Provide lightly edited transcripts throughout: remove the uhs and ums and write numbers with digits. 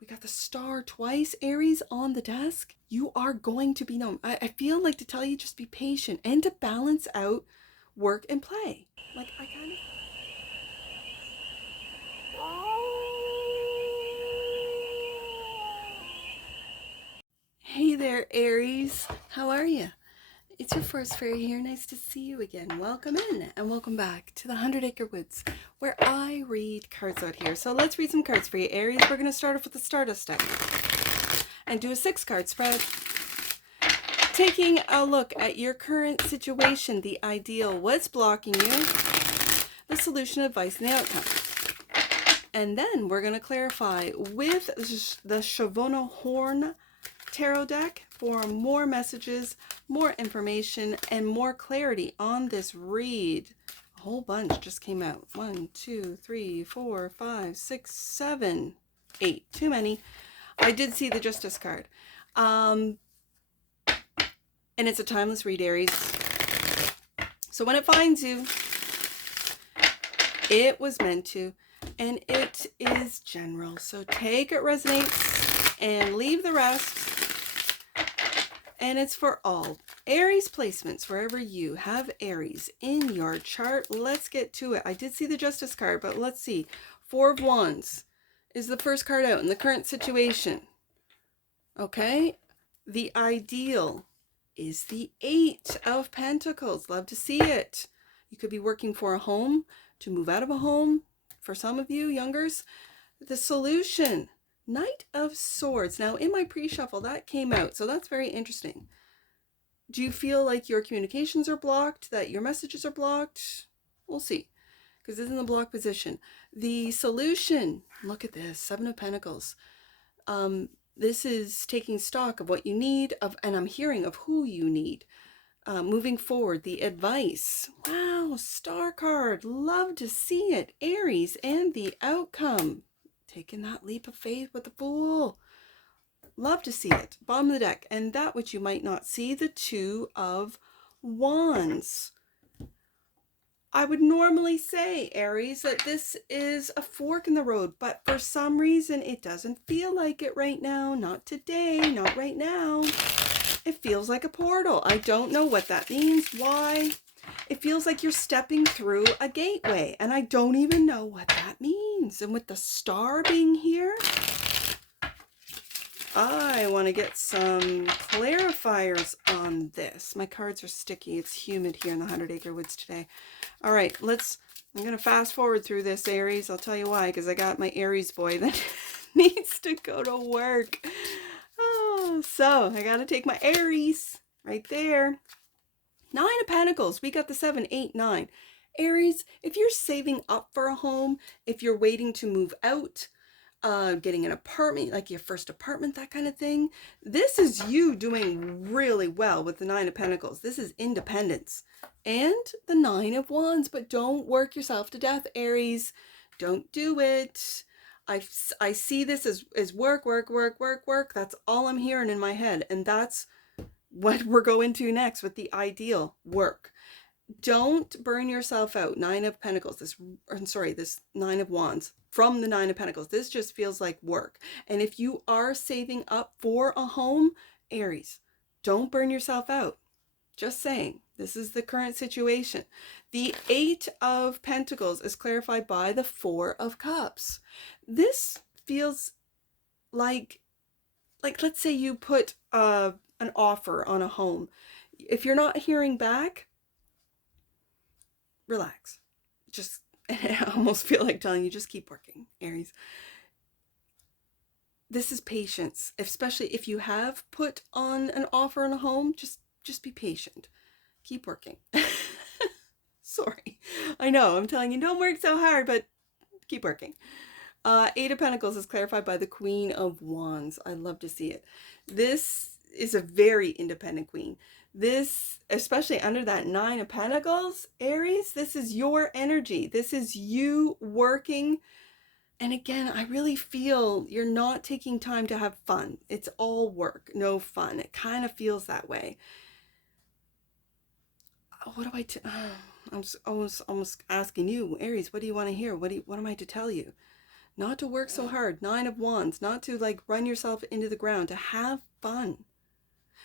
We got the star twice, Aries, on the desk. You are going to be known. I feel like to tell you, just be patient and to balance out work and play. Like, I kind of... Hey there, Aries. How are you? It's your first fairy here. Nice to see you again. Welcome in and welcome back to the 100-Acre Woods, where I read cards out here. So let's read some cards for you, Aries. We're going to start off with the Stardust deck and do a 6-card spread. Taking a look at your current situation, the ideal, what's blocking you, the solution, advice, and the outcome. And then we're going to clarify with the CHERVONO-CHORNE tarot deck for more messages, more information, and more clarity on this read. A whole bunch just came out. 1, 2, 3, 4, 5, 6, 7, 8. Too many. I did see the Justice card. And it's a timeless read, Aries. So when it finds you, it was meant to, and it is general. So take it resonates and leave the rest. And it's for all Aries placements, wherever you have Aries in your chart. Let's get to it. I did see the Justice card, but let's see. 4 of Wands is the first card out in the current situation. Okay. The ideal is the 8 of Pentacles. Love to see it. You could be working for a home, to move out of a home. For some of you youngers, the solution, Knight of Swords. Now, in my pre-shuffle, that came out, so that's very interesting. Do you feel like your communications are blocked, that your messages are blocked? We'll see, because it's in the block position. The solution, look at this, 7 of Pentacles. This is taking stock of what you need, and I'm hearing of who you need. Moving forward, the advice. Wow, star card. Love to see it. Aries, and the outcome. Taking that leap of faith with the Fool. Love to see it. Bottom of the deck. And that which you might not see, the 2 of Wands. I would normally say, Aries, that this is a fork in the road, but for some reason it doesn't feel like it right now. Not today, not right now. It feels like a portal. I don't know what that means, why. It feels like you're stepping through a gateway, and I don't even know what that means. And with the star being here, I want to get some clarifiers on this. My cards are sticky. It's humid here in the 100-Acre Woods today. All right, I'm going to fast forward through this, Aries. I'll tell you why, because I got my Aries boy that needs to go to work. Oh, so I got to take my Aries right there. 9 of Pentacles. We got the 7, 8, 9. Aries, if you're saving up for a home, if you're waiting to move out, getting an apartment, like your first apartment, that kind of thing, this is you doing really well with the 9 of Pentacles. This is independence. And the 9 of Wands. But don't work yourself to death, Aries. Don't do it. I see this as work. That's all I'm hearing in my head. And that's what we're going to next with the ideal, work. Don't burn yourself out. 9 of Pentacles. This 9 of Wands from the 9 of Pentacles. This just feels like work. And if you are saving up for a home, Aries, don't burn yourself out. Just saying. This is the current situation. The 8 of Pentacles is clarified by the 4 of Cups. This feels like let's say you put an offer on a home. If you're not hearing back, relax. Just, I almost feel like telling you, just keep working, Aries. This is patience, especially if you have put on an offer on a home. Just be patient. Keep working. Sorry. I know, I'm telling you, don't work so hard, but keep working. 8 of Pentacles is clarified by the Queen of Wands. I love to see it. This is a very independent queen. This, especially under that 9 of Pentacles, Aries, this is your energy. This is you working. And again, I really feel you're not taking time to have fun. It's all work, no fun. It kind of feels that way. What do I'm almost asking you, Aries, what do you want to hear? What am I to tell you? not to work so hard. 9 of Wands, not to like run yourself into the ground, to have fun.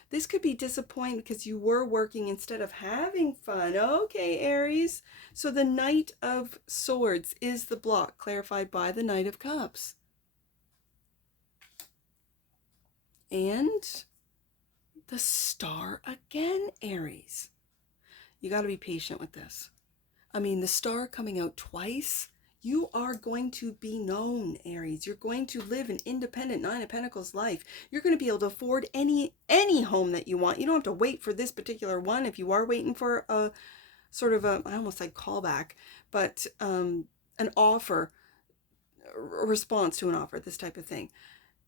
This could be disappointing because you were working instead of having fun. Okay, Aries. So the Knight of Swords is the block, clarified by the Knight of Cups. And the Star again, Aries. You got to be patient with this. I mean, the Star coming out twice, you are going to be known, Aries. You're going to live an independent Nine of Pentacles life. You're going to be able to afford any home that you want. You don't have to wait for this particular one. If you are waiting for a sort of I almost said callback, but an offer, a response to an offer, this type of thing.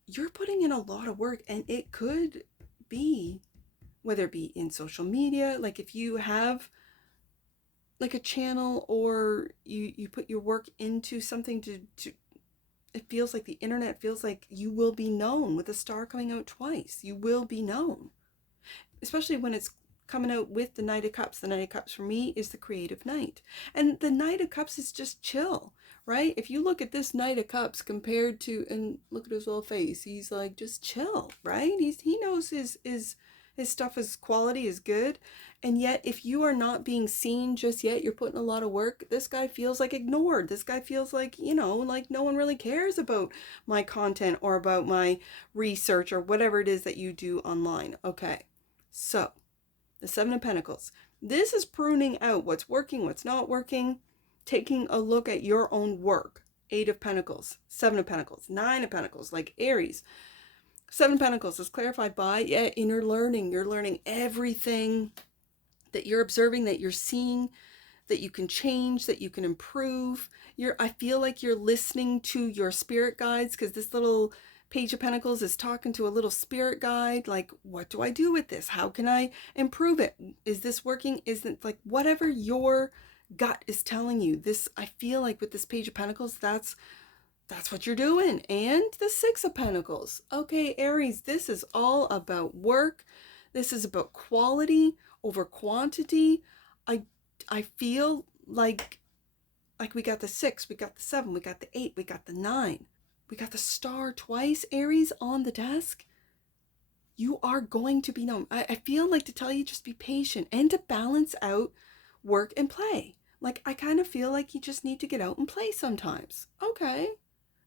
You're putting in a lot of work, and it could be, whether it be in social media, like if you have like a channel, or you put your work into something to it feels like the internet feels like you will be known. With the Star coming out twice, you will be known, especially when it's coming out with the Knight of Cups. The Knight of Cups for me is the creative knight, and the Knight of Cups is just chill, right? If you look at this Knight of Cups compared to, and look at his little face, he's like just chill, right? He knows his stuff is quality, is good. And yet, if you are not being seen just yet, you're putting a lot of work, this guy feels like ignored. This guy feels like, like no one really cares about my content or about my research or whatever it is that you do online. Okay, so the Seven of Pentacles. This is pruning out what's working, what's not working, taking a look at your own work. 8 of Pentacles, 7 of Pentacles, 9 of Pentacles, like Aries. 7 of Pentacles is clarified by inner learning. You're learning everything that you're observing, that you're seeing, that you can change, that you can improve. I feel like you're listening to your spirit guides, because this little Page of Pentacles is talking to a little spirit guide, like, what do I do with this? How can I improve it? Is this working? Isn't, like, whatever your gut is telling you. This, I feel like with this Page of Pentacles, that's what you're doing. And the 6 of Pentacles. Okay, Aries, this is all about work. This is about quality over quantity. I feel like we got the 6, we got the 7, we got the 8, we got the 9. We got the Star twice, Aries, on the desk. You are going to be known. I feel like to tell you, just be patient and to balance out work and play. Like, I kind of feel like you just need to get out and play sometimes. Okay.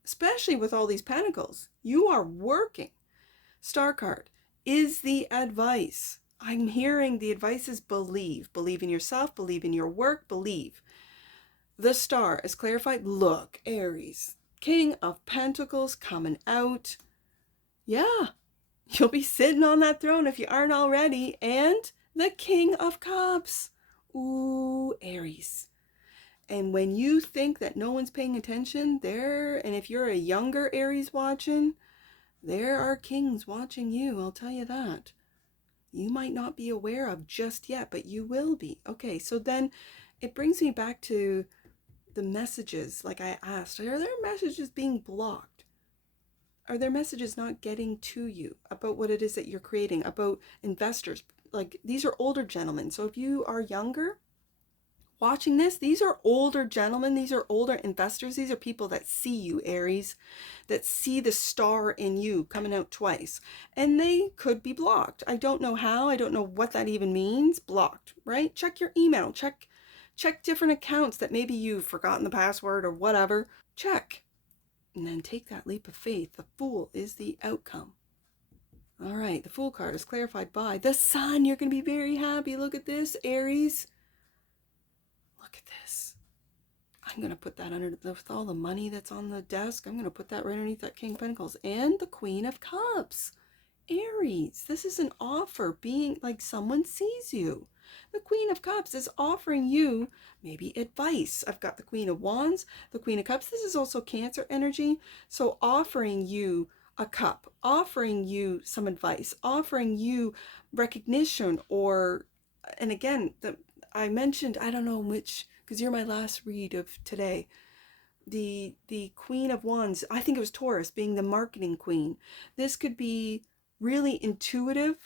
Especially with all these pentacles. You are working. Star card is the advice. I'm hearing the advice is believe. Believe in yourself, believe in your work, believe. The Star is clarified. Look, Aries, King of Pentacles coming out. Yeah, you'll be sitting on that throne if you aren't already. And the King of Cups. Ooh, Aries. And when you think that no one's paying attention, and if you're a younger Aries watching, there are kings watching you, I'll tell you that. You might not be aware of just yet, but you will be. Okay, so then it brings me back to the messages. Like I asked, are there messages being blocked? Are there messages not getting to you about what it is that you're creating, about investors? Like, these are older gentlemen. So if you are younger watching this, these are older gentlemen, these are older investors, these are people that see you, Aries, that see the Star in you coming out twice, and they could be blocked. I don't know how, I don't know what that even means. Blocked, right? Check your email, check different accounts that maybe you've forgotten the password or whatever. Check, and then take that leap of faith. The Fool is the outcome. All right, the Fool card is clarified by the Sun. You're going to be very happy. Look at this, Aries. Look at this. I'm going to put that under, with all the money that's on the desk, I'm going to put that right underneath that King of Pentacles. And the Queen of Cups. Aries, this is an offer, being like someone sees you. The Queen of Cups is offering you maybe advice. I've got the Queen of Wands, the Queen of Cups. This is also Cancer energy. So offering you a cup, offering you some advice, offering you recognition, or, and again, I mentioned, I don't know which, because you're my last read of today, the Queen of Wands, I think it was Taurus, being the marketing queen. This could be really intuitive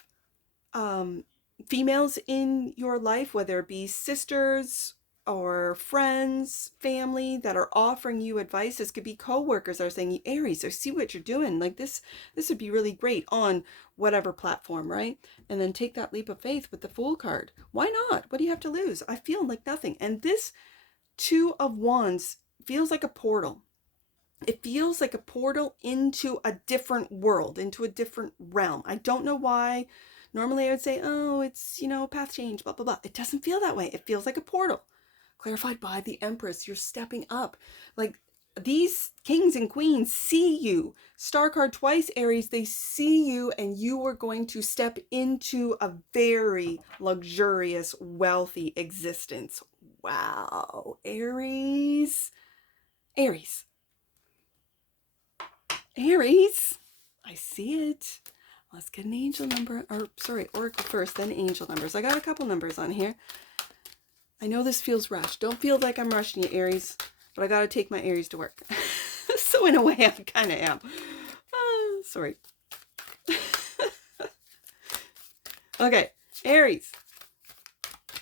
females in your life, whether it be sisters, or friends, family that are offering you advice. This could be co-workers that are saying, Aries, I see what you're doing. Like this would be really great on whatever platform, right? And then take that leap of faith with the Fool card. Why not? What do you have to lose? I feel like nothing. And this Two of Wands feels like a portal. It feels like a portal into a different world, into a different realm. I don't know why. Normally I would say, oh, it's, path change, blah, blah, blah. It doesn't feel that way. It feels like a portal. Clarified by the Empress. You're stepping up. Like these kings and queens see you. Star card twice, Aries. They see you and you are going to step into a very luxurious, wealthy existence. Wow. Aries. Aries. Aries. I see it. Let's get an angel number. Or, sorry, oracle first, then angel numbers. I got a couple numbers on here. I know this feels rushed. Don't feel like I'm rushing you, Aries. But I got to take my Aries to work. So in a way, I kind of am. Sorry. Okay, Aries.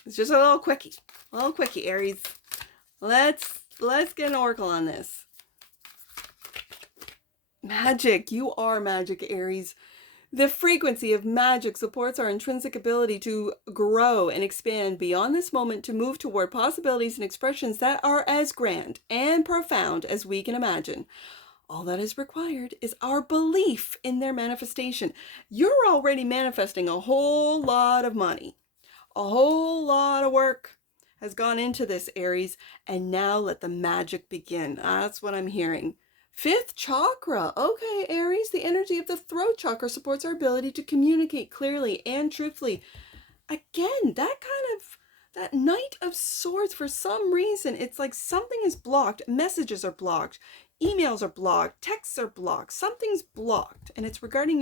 It's just a little quickie. A little quickie, Aries. Let's get an oracle on this. Magic. You are magic, Aries. The frequency of magic supports our intrinsic ability to grow and expand beyond this moment to move toward possibilities and expressions that are as grand and profound as we can imagine. All that is required is our belief in their manifestation. You're already manifesting a whole lot of money. A whole lot of work has gone into this, Aries, and now let the magic begin. That's what I'm hearing. Fifth chakra. Okay, Aries, the energy of the throat chakra supports our ability to communicate clearly and truthfully. Again, that Knight of Swords, for some reason, it's like something is blocked. Messages are blocked. Emails are blocked. Texts are blocked. Something's blocked. And it's regarding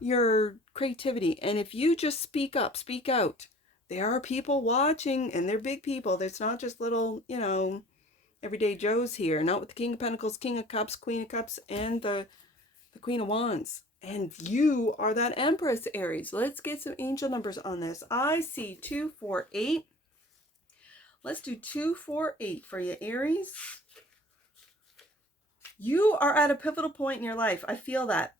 your creativity. And if you just speak up, speak out, there are people watching, and they're big people. There's not just little, everyday Joes here. Not with the King of Pentacles, King of Cups, Queen of Cups, and the Queen of Wands. And you are that Empress, Aries. Let's get some angel numbers on this. I see 2, 4, 8. Let's do 2, 4, 8 for you, Aries. You are at a pivotal point in your life. I feel that.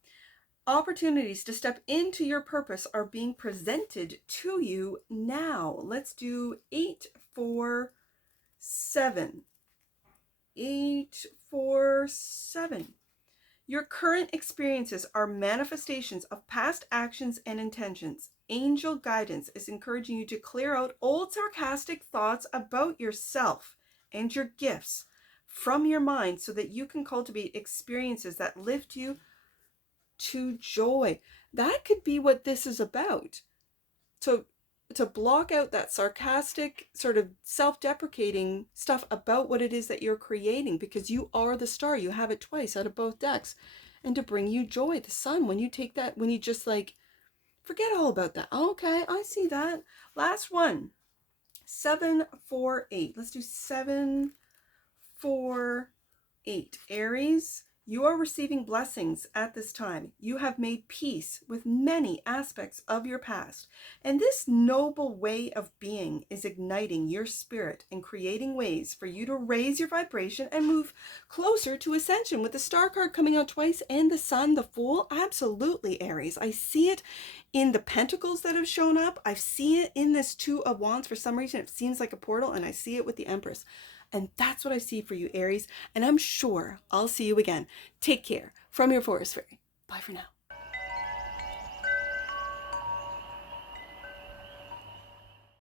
Opportunities to step into your purpose are being presented to you now. Let's do 8, 4, 7. 8, 4, 7. Your current experiences are manifestations of past actions and intentions. Angel guidance is encouraging you to clear out old sarcastic thoughts about yourself and your gifts from your mind so that you can cultivate experiences that lift you to joy. That could be what this is about. To block out that sarcastic, sort of self-deprecating stuff about what it is that you're creating, because you are the star. You have it twice out of both decks. And to bring you joy, the sun, when you take that, when you just like, forget all about that. Okay, I see that. Last one. 7, 4, 8. Let's do 7, 4, 8. Aries, you are receiving blessings at this time. You have made peace with many aspects of your past. And this noble way of being is igniting your spirit and creating ways for you to raise your vibration and move closer to ascension. With the star card coming out twice and the sun, the Fool, absolutely, Aries. I see it in the pentacles that have shown up. I see it in this 2 of Wands. For some reason, it seems like a portal, and I see it with the Empress. And that's what I see for you, Aries. And I'm sure I'll see you again. Take care. From your Forest Fairy. Bye for now.